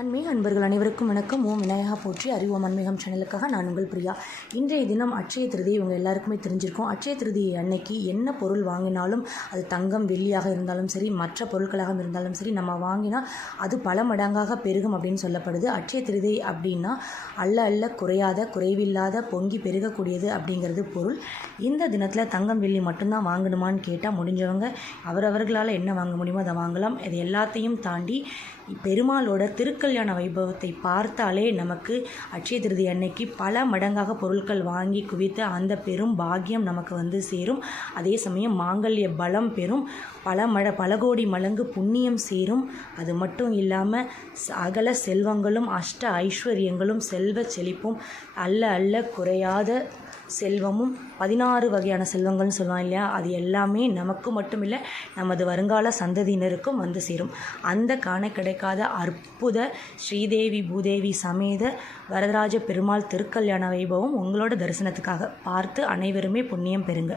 ஆன்மீக அன்பர்கள் அனைவருக்கும் வணக்கம். ஓம் விநாயகா போற்றி. அறிவோம் ஆன்மீகம் சேனலுக்காக நான் உங்கள் பிரியா. இன்றைய தினம் அட்சய திருதியை இவங்க எல்லாருக்குமே தெரிஞ்சிருக்கும். அட்சய திருதியை அன்னைக்கு என்ன பொருள் வாங்கினாலும் அது தங்கம் வெள்ளியாக இருந்தாலும் சரி, மற்ற பொருட்களாக இருந்தாலும் சரி, நம்ம வாங்கினா அது பல மடங்காக பெருகும் அப்படின்னு சொல்லப்படுது. அட்சய திருதி அப்படின்னா அல்ல குறையாத, குறைவில்லாத, பொங்கி பெருகக்கூடியது அப்படிங்கிறது பொருள். இந்த தினத்தில் தங்கம் வெள்ளி மட்டும்தான் வாங்கணுமான்னு கேட்டால் முடிஞ்சவங்க அவரவர்களால் என்ன வாங்க முடியுமோ அதை வாங்கலாம். இது எல்லாத்தையும் தாண்டி பெருமாளோட திருக்கல்யாண வைபவத்தை பார்த்தாலே நமக்கு அட்சய திருதி அன்னைக்கு பல மடங்காக பொருட்கள் வாங்கி குவித்து அந்த பெரும் பாக்கியம் நமக்கு வந்து சேரும். அதே சமயம் மாங்கல்ய பலம் பெறும். பல கோடி மடங்கு புண்ணியம் சேரும். அது மட்டும் இல்லாமல் சகல செல்வங்களும் அஷ்ட ஐஸ்வர்யங்களும் செல்வ செழிப்பும் அல்ல குறையாத செல்வமும் 16 வகையான செல்வங்கள்னு சொல்லுவாங்க இல்லையா, அது எல்லாமே நமக்கு மட்டும் இல்லை நமது வருங்கால சந்ததியினருக்கும் வந்து சேரும். அந்த காண கிடைக்காத அற்புத ஸ்ரீதேவி பூதேவி சமேத வரதராஜ பெருமாள் திருக்கல்யாண வைபவம் உங்களோட தரிசனத்துக்காக பார்த்து அனைவருமே புண்ணியம் பெறுங்க.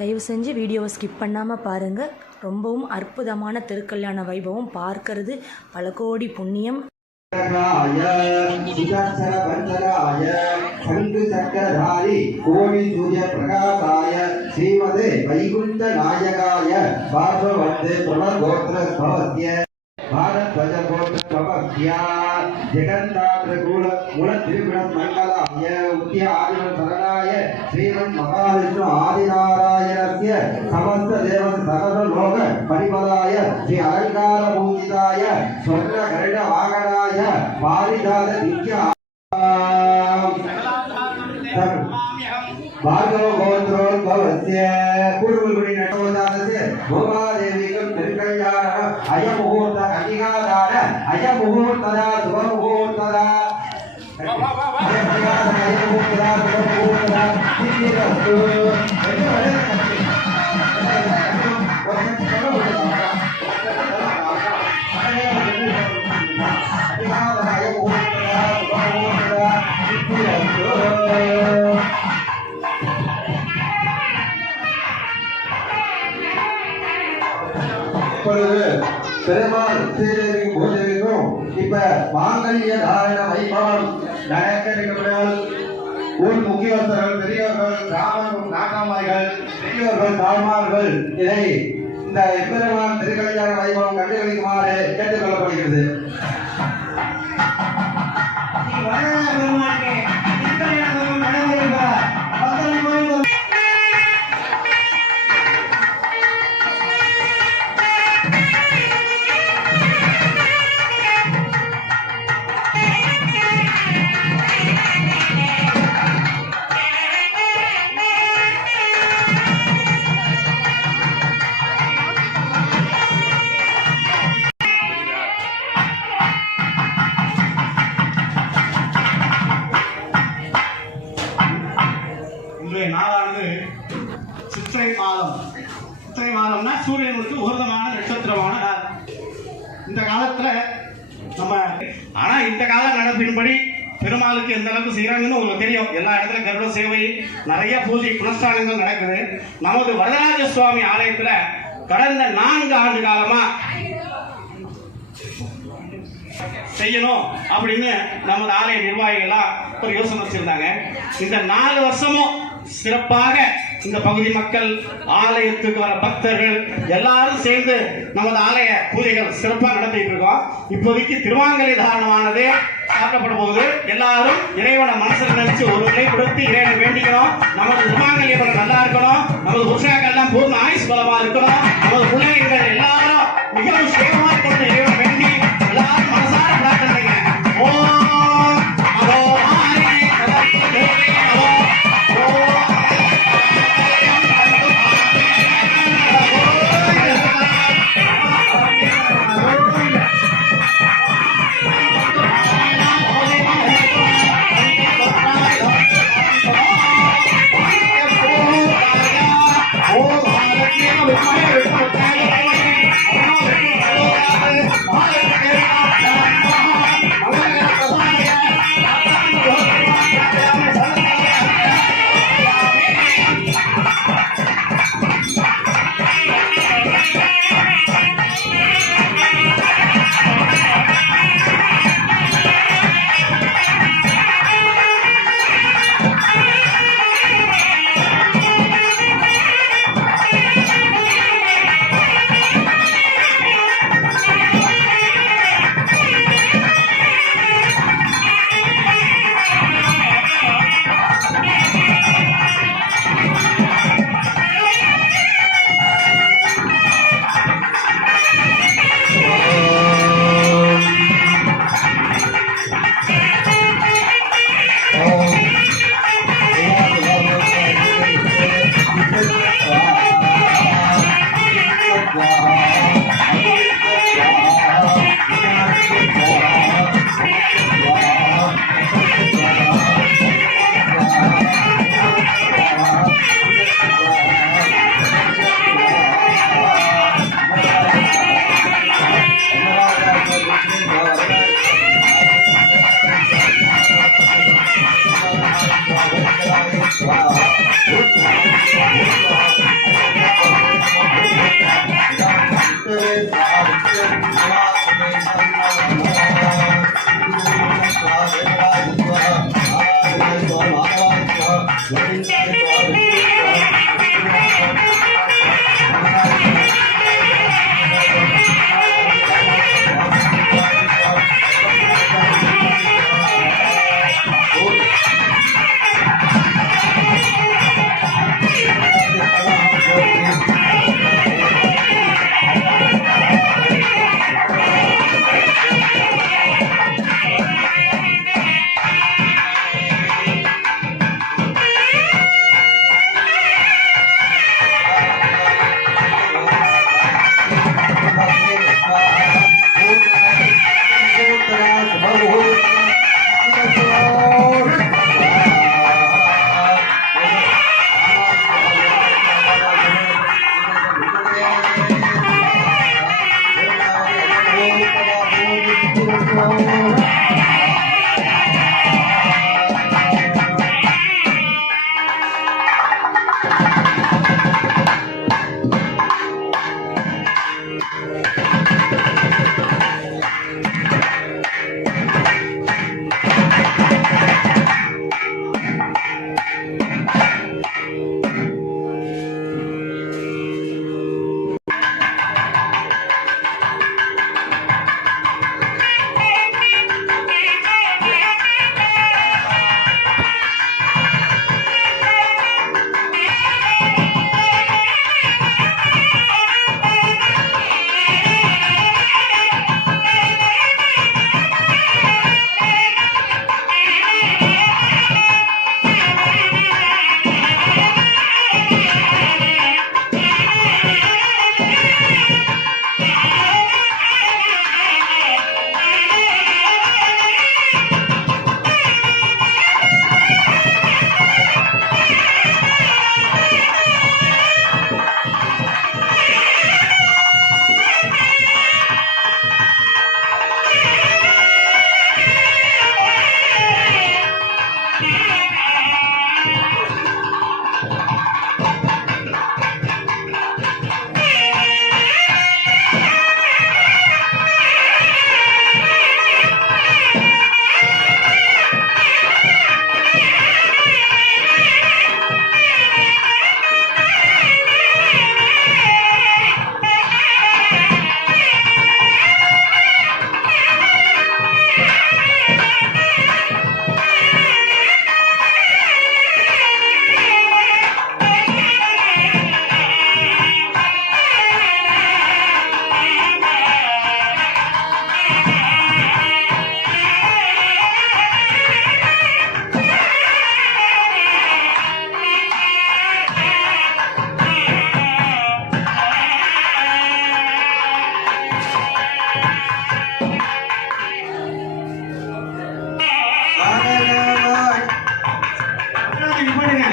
தயவு செஞ்சு வீடியோவை ஸ்கிப் பண்ணாமல் பாருங்கள். ரொம்பவும் அற்புதமான திருக்கல்யாண வைபவம் பார்க்கறது பல கோடி புண்ணியம். கோடி சூரிய பிரகாசாய ஸ்ரீமதே வைகுண்ட நாயகாய பார்வவந்தே பிரமகோத்திர ஸ்பவஸ்ய பாரத்வஜ கோத்திர ஸ்பவஸ்ய ஜெகந்தாத்ர மூல திரிகுண மங்களாய உத்திய ஆதிவ சரணாய ஸ்ரீமன் மகாவிஷ்ணு ஆதிநாராயணஸ்ய சமஸ்த தேவ சகல லோக பரிமளாய ஸ்ரீ அலங்கார பூஜிதாய ஸ்வர்ண கருட வாகனாய பாரிஜாத நித்ய भार्गव गोत्रोद्भवस्य पूर्वगुणि नटोदानस्य भूमादेवीकं निर्कल्याणः अयमुहूर्त कन्निकादान अयमुहूर्तदा शुभमुहूर्तदा अयमुहूर्तदा शुभमुहूर्तदा सिद्धिरस्तु பெருமாள் ஸ்ரீதேவிக்கும் பூஜைக்கும் இப்ப மாங்கல்ய தாரண வைபவம் நடக்கிறால் ஊர் முக்கியஸ்தர்கள், பெரியவர்கள், கிராமங்கள், நாட்டாமைகள், பெரியவர்கள், தாய்மார்கள் இதை இந்த பெருமாள் திருக்கல்யாண வைபவம் கண்டுகளிக்குமாறு கேட்டுக்கொள்ளப்படுகிறது. சித்திரை மாதம்னா சூரியனுக்கு உகந்தமான நட்சத்திரமான இந்த காலத்துல நம்ம இந்த கால நடப்பின்படி பெருமாளுக்கு எந்த அளவுக்கு செய்யறாங்கன்னு உங்களுக்கு தெரியும். எல்லா இடத்துல கருட சேவை, நிறைய பூஜை புனஸ்தானங்கள் நடக்குது. நமது வரதராஜ சுவாமி ஆலயத்துல கடந்த 4 ஆண்டு காலமா செய்யணும் அப்படின்னு நமது ஆலய நிர்வாகிகள்லாம் ஒரு யோசனை வச்சிருந்தாங்க. இந்த 4 வருஷமும் சிறப்பாக இந்த பகுதி மக்கள், ஆலயத்துக்கு வர பக்தர்கள் எல்லாரும் சேர்ந்து நமது ஆலய பூஜைகள் சிறப்பாக நடத்திட்டு இருக்கோம். இப்போதைக்கு திருவாங்கலை தாரணமானது சாப்பிடப்படும் போது எல்லாரும் இறைவனை மனசுல நினைச்சு ஒரு நிலை கொடுத்து இறைவனை வேண்டிக்கணும். நமது திருவாங்கலிய பலம் நல்லா இருக்கணும், நமது உற்சாகம் எல்லாம் பூர்ண ஆயுஷ் பலமா இருக்கணும், நமது பிள்ளைகள் எல்லாரும் மிகவும் சேவமா இருக்கணும். இறைவனை வேண்டி எல்லாரும் மனசார பிரார்த்தனைங்க.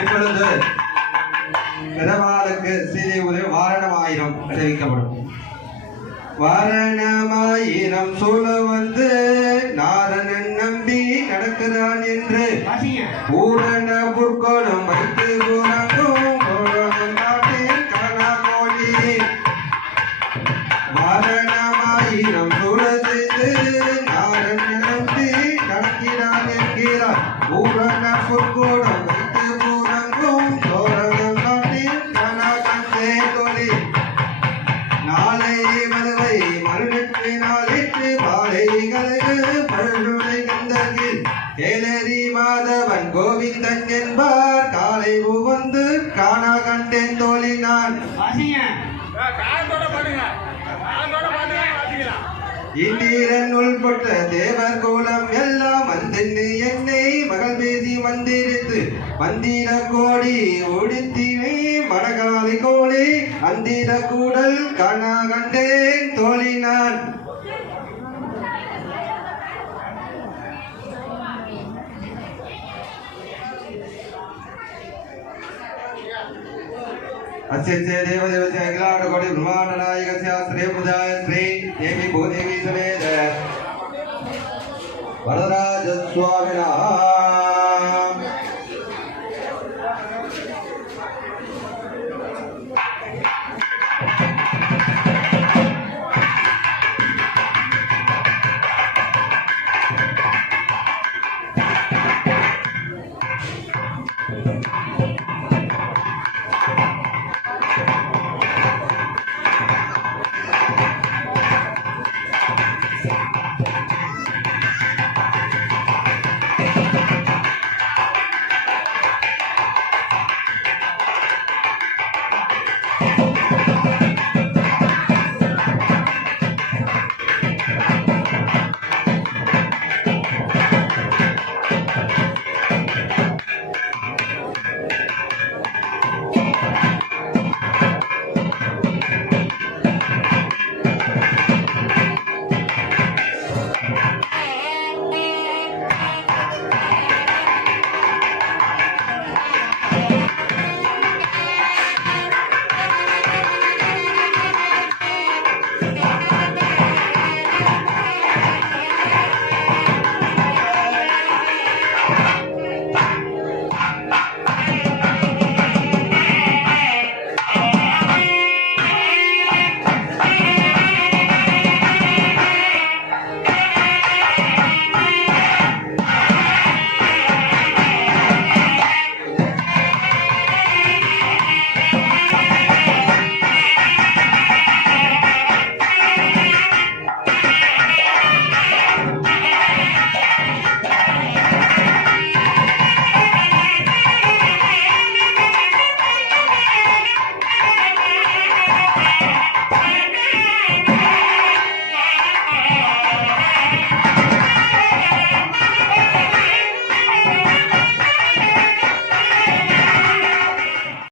இப்பொழுது பெருமாளுக்கு சீதை உதவி வாரணமாயிரம் அறிவிக்கப்படும். வாரணமாயிரம் சூழ வந்து நாரணன் நம்பி நடக்கிறான் என்று பூரண புற்கோணம் வைத்து உறங்கும் நாட்டில் காணா மொழியே. வாரணமாயிரம் சூழ செய்து நாரணன் நம்பி நடக்கிறான் என்கிறார். பூரண புற்கோணம் வைத்து உறங்கும் தோரணம் நாட்டில் காணா கண்டே தொழி. நாளை மதுவை மறுநெற்று நாளிற்று பாலைகளுக்கு பழுவை கந்தகில் கேளரி மாதவன் கோவிந்தன் என்பார். காலை உவந்து காணா கண்டேன் தோழினான். இந்திரன் உள்பட்ட தேவர் கோலம் எல்லாம் வந்தென்னு என்னை மகள் பேசி மந்திரித்து மந்திர கோடி ஒடித்திவே மடகாலி கோழி அந்திர கூடல் காணா கண்டேன் தோழினான். अस्य देवदेवस्य अखिलाण्डकोटि ब्रह्माण्डनायकस्य श्रीबुधाय श्री देवी भूदेवी समेत वरदराजस्वामिनः